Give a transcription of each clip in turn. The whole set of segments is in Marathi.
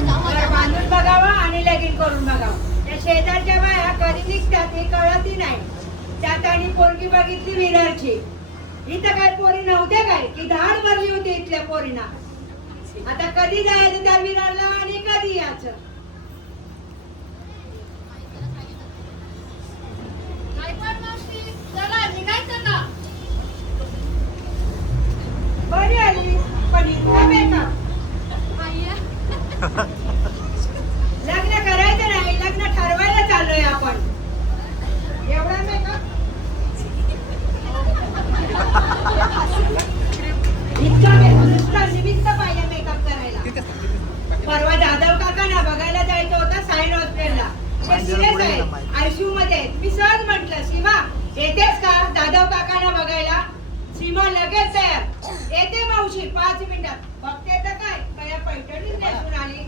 घर बांधून बघावं आणि लगीन करून बघावं. त्या शेजारच्या बाया कधी निघतात हे कळतही नाही. त्यात आणि पोरगी बघितली विरारची. इथं काय पोरी नव्हत्या काय की धाड भरली होती इथल्या पोरीना. आता कधी जायचं त्या विरारला आणि कधी यायचं. बरी आली पण इतका मेकअप. लग्न करायचं नाही, लग्न ठरवायला चाललोय आपण. एवढा मेकअप इतका नुसता निमित्त पाहिजे मेकअप करायला. परवा जाधव काकांना बघायला जायचं होतं सायन हॉस्पिटलला. ते सिरियस आहे, आयसीयू मध्ये. मी सहज म्हटलं सीमा येतेस का जाधव काकांना बघायला. सीमा लगेच तयार. येते मावशी 5 मिनिटात. बघते तर काय पैठणीच नेसून आली.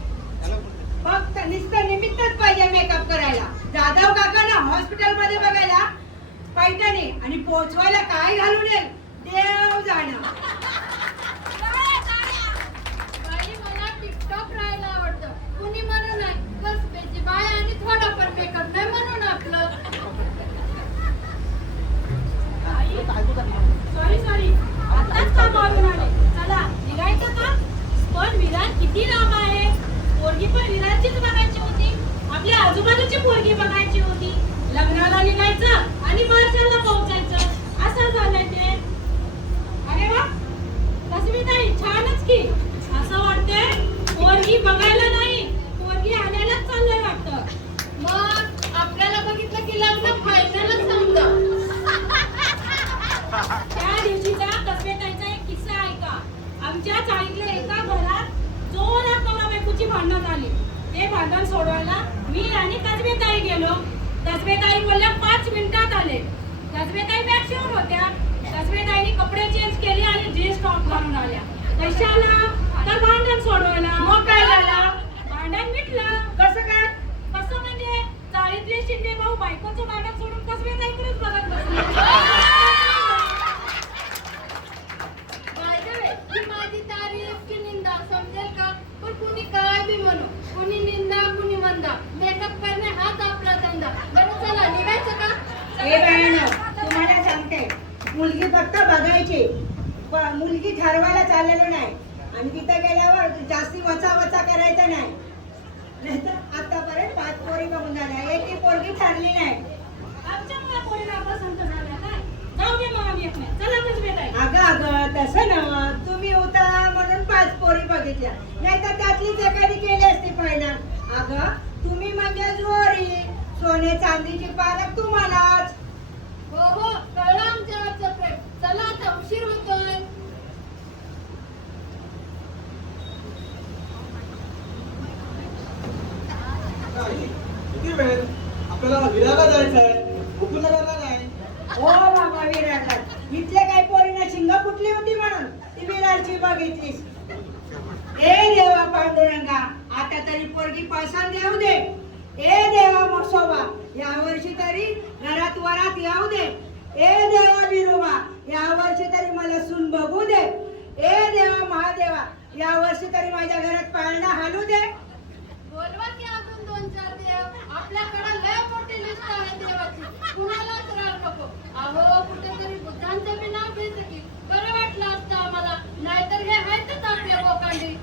फक्त नुसतं निमित्तच पाहिजे मेकअप करायला. जाधव काकांना हॉस्पिटल मध्ये बघायला पैठणी आणि पोहोचवायला काय घालून येईल देव जाणं. मला टिकटॉक राहायला आवडतं. कुणी म्हणून नाही कसबेची बाय आणि थोडाफार मेकअप नाही म्हणून आपलं. सॉरी आताच कामावरून आले. चला निघायचं का. पण विरार किती लांब आहे. पोरगी पण विरारचीच बघायची होती. आपल्या आजूबाजूची पोरगी बघायची होती. लग्नाला निघायचं आणि बारशाला पोहोचायचं असं झालंय ते. अरे वा कसबी ताई छानच की. असं वाटतंय पोरगी बघायला नाही पोरगी आणायलाच चाललंय वाटतं. मग आपल्याला बघितलं की लग्न फायनलच समजा. त्या दिवशीचा कसबेताईचा एक किस्सा ऐका. आमच्या चाळीतल्या एका घरात जोरात नवरा बायकोची भांडण झाली. ते भांडण सोडवायला मी आणि कसबेताई गेलो. कसबेताई बोलल्या 5 मिनिटात आले. कसबेताई बॅगशीवर होत्या. कसबेताईने कपडे चेंज केले आणि जीन्स टॉप घालून आल्या. कशाला तर भांडण सोडवायला. मग काय झालं. भांडण मिटलं. कसं काय. कसं म्हणजे चाळीतले शिंदे भाऊ बायकोचं भांडण सोडून कसबेताईकडेच बघत बसले. माझी तारीफ की निंदा समजेल का. पण कुणी काय बी म्हणू. कुणी निंदा कुणी मंदा. मेकअप करणे हाच आपला धंदा. बरं चला निघायचं का. हे बाळांनो तुम्हाला सांगते मुलगी फक्त बघायची. मुलगी ठरवायला चाललेलं नाही. आणि तिथं गेल्यावर जास्ती वचा करायचा नाही. नाहीतर आतापर्यंत 5 पोरी बघून झाल्या. एकही पोरगी ठरली नाही. आमच्या पोरीला पसंत झाल्या काय. जाऊ दे मग आम्ही एकमेक. चला कसबेताई. अगं तसं नव्ह. तुम्ही होता म्हणून 5 पोरी बघितल्या. नाहीतर त्यातलीच एखादी केली असती पहिला. अगं तुम्ही म्हणजे जोरी. सोने चांदीची पालक तुम्हालाच. हो कळलं आमच्यावरचं प्रेम. चला आता उशीर होतोय. किती वेळ आपल्याला विरारला जायचं आहे. उपनगरला नाही. हो बाबा विरारला. इथले काही पोरीना शिंग फुटली होती म्हणून ती विरारची बघितलीस. ए देवा पांडुरंगा आता तरी पोरगी पसंत येऊ दे. ए देवा मसोबा या वर्षी तरी घरात वरात येऊ दे. ए देवा बिरोबा या वर्षी तरी मला सून बघू दे. ए देवा महादेवा या वर्षी तरी माझ्या घरात पाळणा हालू दे. बोलवा की अजून 2-4 देव. आपल्याकडे लय मोठी लिस्ट आहे देवाची. कुणालाच राग नको. अहो कुठेतरी बुद्धांचं बी नाव घ्यायचं की बरं वाटलं असतं आम्हाला. नाहीतर हे आहेतच आपल्या बोकांडी.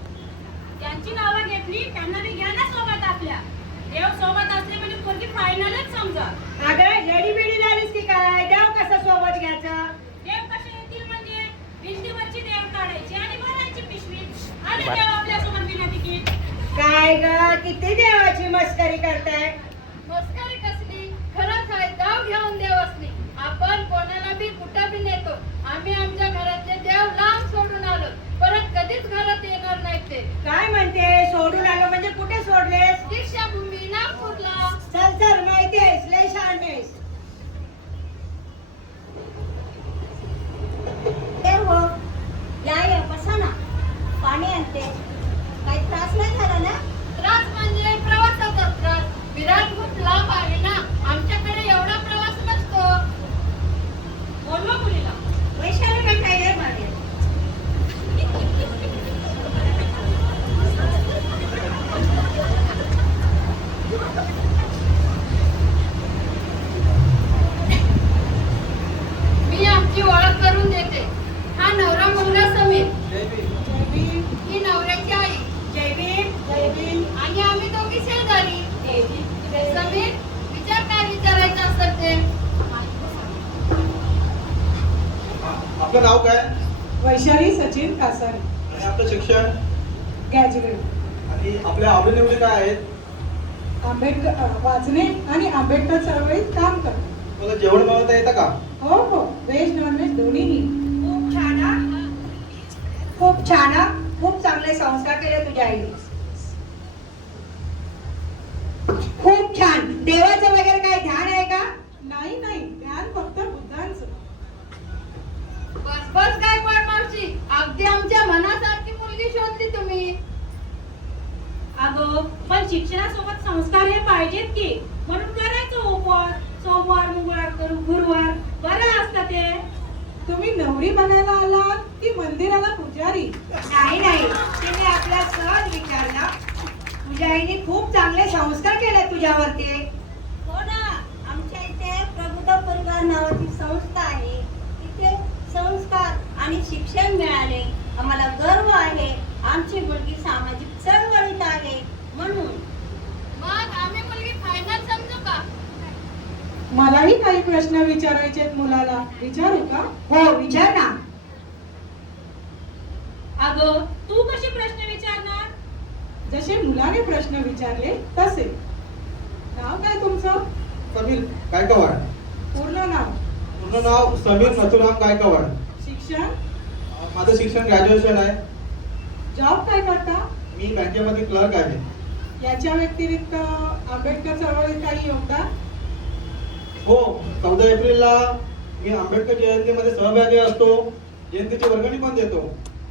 त्यांची नावं घेतली त्यांना बी घ्या ना सोबत आपल्या. देव सोबत असले म्हणजे पोरगी फायनलच समजा. अगं येडी बिडी झालीस की काय. देव कसं सोबत घ्यायचं. देव कसे येतील म्हणजे भिंतीवरची देव काढायची आणि भरायची पिशवी. आणि देव आपल्यासोबत बिना तिकीट. काय ग किती देवाची मस्करी करताय. मस्करी कसली. खरंच आहे गाव घेऊन देव असली. आपण कोणाला बी कुठं बी नेतो. आम्ही आमच्या घरातले देव लांब सोडून आलो. परत कधीच घरात येणार नाही ते. काय म्हणते सोडून आलो म्हणजे कुठे सोडलेस. दीक्षाभूमी नागपूरला. चल माहिती आहेस लय शहाणी आहेस. हो या बसा ना. पाणी आणते. काही त्रास नाही झाला ना. त्रास म्हणजे प्रवासाचा त्रास. विरार खूप लांब आहे ना. आमच्याकडे एवढा प्रवास नसतो. बोलवा मुलीला. वैशाली भेटायला मागे. समीर विचार काय विचारायचं असतं ते. आपलं नाव काय वैशाली सचिन कासारे, आणि आपलं शिक्षण ग्रॅज्युएट. आणि आपल्या आवडीनिवडी काय आहेत? आंबेडकर वाचणे आणि आंबेडकर चळवळीत काम करणे. तुला जेवण बनवता येतं का? हो हो, व्हेज नॉनव्हेज दोन्हीही. खूप छान हा. खूप छान हा. खूप चांगले संस्कार केले तुझ्या आईने. खूप छान. देवाचं वगैरे काही ध्यान आहे का? नाही नाही, ध्यान फक्त बुद्धांचं. बस बस काय पण मावशी, अगदी आमच्या मनासारखी मुलगी शोधली तुम्ही. अगं पण शिक्षणासोबत संस्कार हे पाहिजेत की, म्हणून करायचं उपवास. सोमवार मंगळवार करून गुरुवार बरं असतं ते. तुम्ही नवरी बनायला आलात की मंदिराला पुजारी? नाही नाही, तिने आपला सहज विचारला. तुझ्या आईने खूप चांगले संस्कार केले तुझ्यावरती. हो ना, आमच्या इथे प्रबुद्ध परिवार नावाची संस्था आहे. तिथे संस्कार आणि शिक्षण मिळाले. आम्हाला गर्व आहे. आमची मुलगी सामाजिक चळवळीत आहे म्हणून. मग आम्ही मुलगी फायनल समजू का? मलाही काही प्रश्न विचारायचे आहेत मुलाला, विचारू का? हो विचार ना. अगं तू कशी प्रश्न विचारणार? जसे मुलाने प्रश्न विचारले तसे. नाव काय तुमचं? समीर गायकवाड. पूर्ण नाव? पूर्ण नाव समीर नथुराम गायकवाड. शिक्षण? माझं शिक्षण ग्रॅज्युएशन आहे. जॉब काय करता? मी बँकेमध्ये क्लर्क आहे. याच्या व्यतिरिक्त आंबेडकर चळवळीत काही योगदान? हो, 14 एप्रिलला मी आंबेडकर जयंतीमध्ये सहभागी असतो. जयंतीची वर्गणी पण देतो.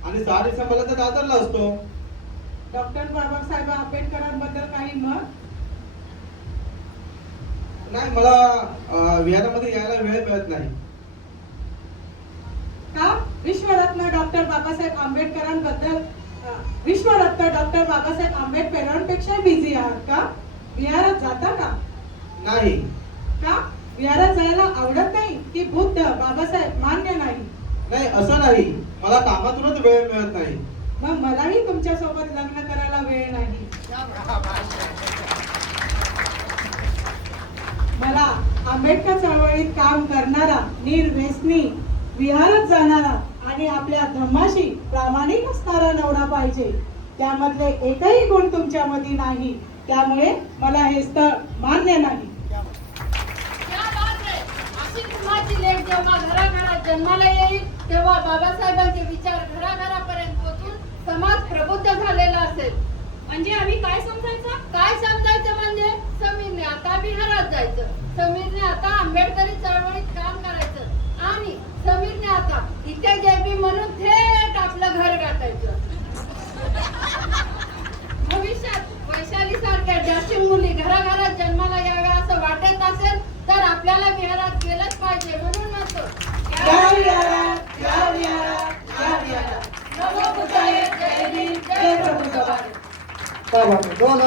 आणि 6 डिसेंबरला तर दादरला असतो. डॉक्टर बाबासाहेब आंबेडकरांबद्दल काही मत? नाही, मला विहारामध्ये यायला वेळ मिळत नाही. का? विश्वरत्न डॉक्टर बाबासाहेब आंबेडकरांबद्दल विश्वरत्न डॉक्टर बाबासाहेब आंबेडकरांपेक्षा बिझी आहात का? विहारात जाता का? नाही. का? विहारात जायला आवडत नाही की बुद्ध बाबासाहेब मान्य नाही? नाही, असं नाही. मला कामातूनच वेळ मिळत नाही. मग मलाही तुमच्या सोबत लग्न करायला वेळ नाही. मला आंबेडकर चळवळीत काम करणारा, निर्व्यसनी, विहारात जाणारा आणि आपल्या धम्माशी प्रामाणिक असणारा नवरा पाहिजे. त्यामधले एकही गुण तुमच्यामध्ये नाही. त्यामुळे मला हे स्थळ मान्य नाही. क्या बात आहे. अशी तुम्हाची लेक जेव्हा घराघरात जन्माला येईल तेव्हा बाबासाहेबांचे विचार घराघरापर्यंत पोहोचून समाज प्रबुद्ध झालेला असेल. म्हणजे आम्ही काय समजायचं? काय समजायचं म्हणजे समीरने आता विहारात जायचं. समीरने आता आंबेडकरी चळवळीत काम करायचं. आणि समीरने आता इथे जयबी म्हणून थेट आपलं घर गाठायचं. भविष्यात वैशाली सारख्या जास्त मुली घराघरात जन्माला याव्या असं वाटत असेल तर आपल्याला विहारात गेलंच पाहिजे. म्हणून म्हणतो या विहारात, या विहारात, या विहारात. नमो बुद्धाय, जय भीम, जय प्रभू. दोन